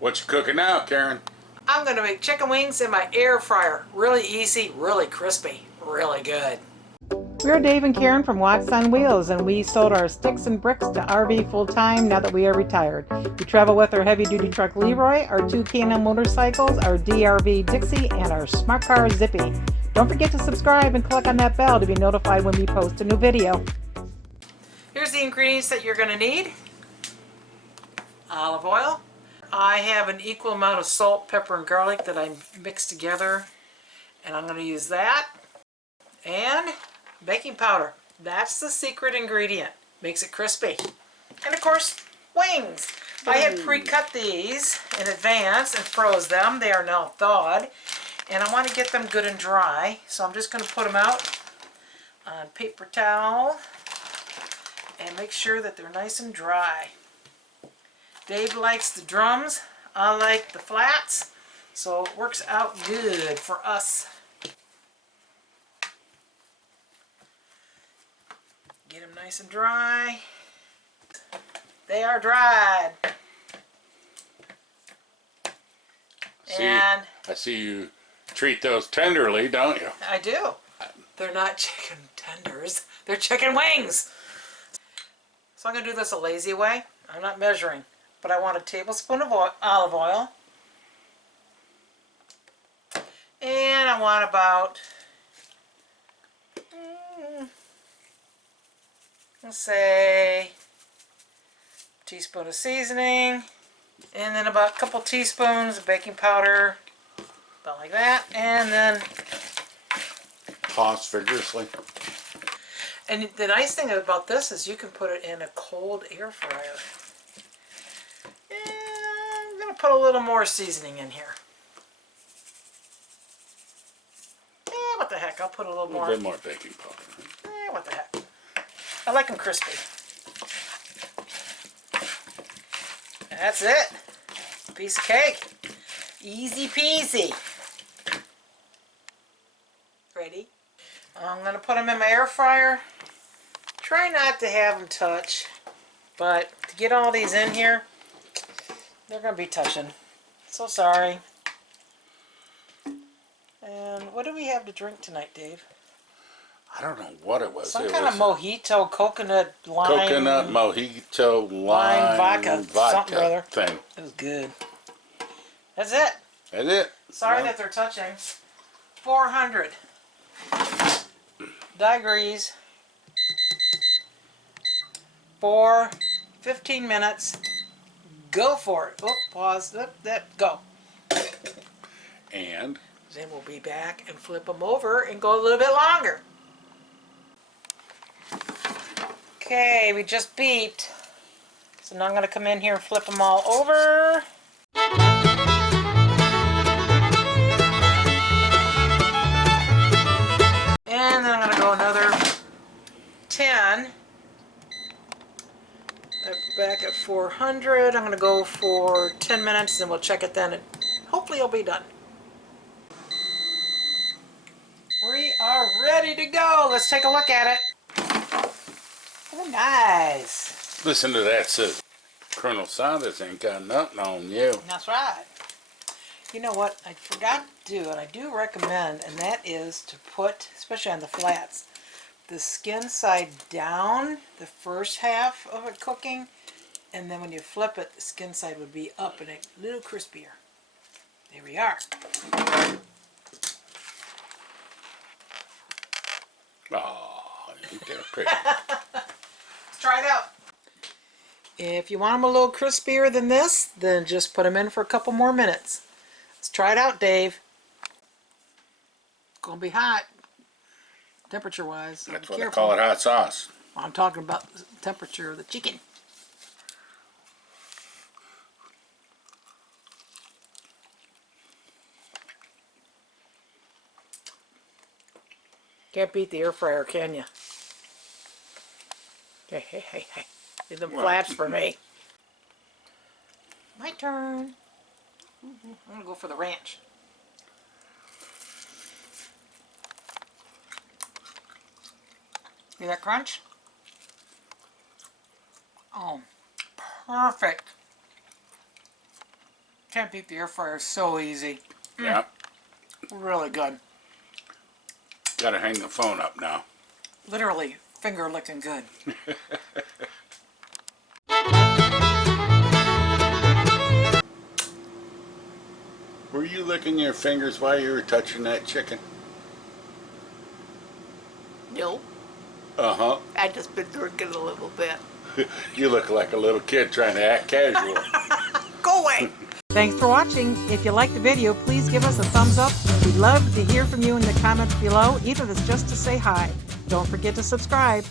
What you cooking now, Karen? I'm going to make chicken wings in my air fryer. Really easy, really crispy, really good. We're Dave and Karen from Watts on Wheels, and we sold our sticks and bricks to RV full-time now that we are retired. We travel with our heavy-duty truck Leroy, our 2 K&M motorcycles, our DRV Dixie, and our smart car Zippy. Don't forget to subscribe and click on that bell to be notified when we post a new video. Here's the ingredients that you're going to need. Olive oil. I have an equal amount of salt, pepper, and garlic that I mixed together, and I'm going to use that. And baking powder. That's the secret ingredient. Makes it crispy. And of course, wings. I had pre-cut these in advance and froze them. They are now thawed. And I want to get them good and dry, so I'm just going to put them out on paper towel and make sure that they're nice and dry. Dave likes the drums, I like the flats, so it works out good for us. Get them nice and dry. They are dried. And I see you treat those tenderly, don't you? I do. They're not chicken tenders, they're chicken wings. So I'm going to do this a lazy way. I'm not measuring, but I want a tablespoon of olive oil. And I want about, let's say, a teaspoon of seasoning. And then about a couple teaspoons of baking powder. About like that. And then Toss vigorously. and the nice thing about this is you can put it in a cold air fryer. And I'm going to put a little more seasoning in here. What the heck, I'll put a little more. A bit more baking powder. What the heck. I like them crispy. That's it. Piece of cake. Easy peasy. Ready? I'm going to put them in my air fryer. Try not to have them touch, but to get all these in here, they're going to be touching. So sorry. And what do we have to drink tonight, Dave? I don't know what it was. Some kind of mojito, coconut, lime. Coconut, mojito, lime, vodka something or other. Thing. It was good. That's it. That's it. Sorry that they're touching. 400 degrees for 15 minutes. Go for it. Oh, pause. Go. And then we'll be back and flip them over and go a little bit longer. Okay, we just beeped. So now I'm going to come in here and flip them all over. And then I'm going to go another 10. Back at 400. I'm going to go for 10 minutes and we'll check it then. And hopefully it'll be done. We are ready to go. Let's take a look at it. Oh, nice. listen to that, sis. Colonel Sanders ain't got nothing on you. That's right. You know what I forgot to do, and I do recommend, and that is to put, especially on the flats, the skin side down the first half of it cooking, and then when you flip it, the skin side would be up and a little crispier. There we are. Oh, ain't that pretty? Let's try it out. If you want them a little crispier than this, then just put them in for a couple more minutes. Let's try it out, Dave. It's going to be hot, temperature-wise. So That's what careful. they call it, hot sauce. I'm talking about the temperature of the chicken. Can't beat the air fryer, can you? Hey, hey, hey, hey. Leave them flats for me. My turn. I'm going to go for the ranch. See that crunch? Oh, perfect. Can't beat the air fryer. So easy. Yeah. Really good. Gotta hang the phone up now. Literally finger licking good. Were you licking your fingers while you were touching that chicken? No, Uh-huh. I just been drinking a little bit. You look like a little kid trying to act casual. Go away. Thanks for watching. If you liked the video, please give us a thumbs up. We'd love to hear from you in the comments below, even if it's just to say hi. Don't forget to subscribe.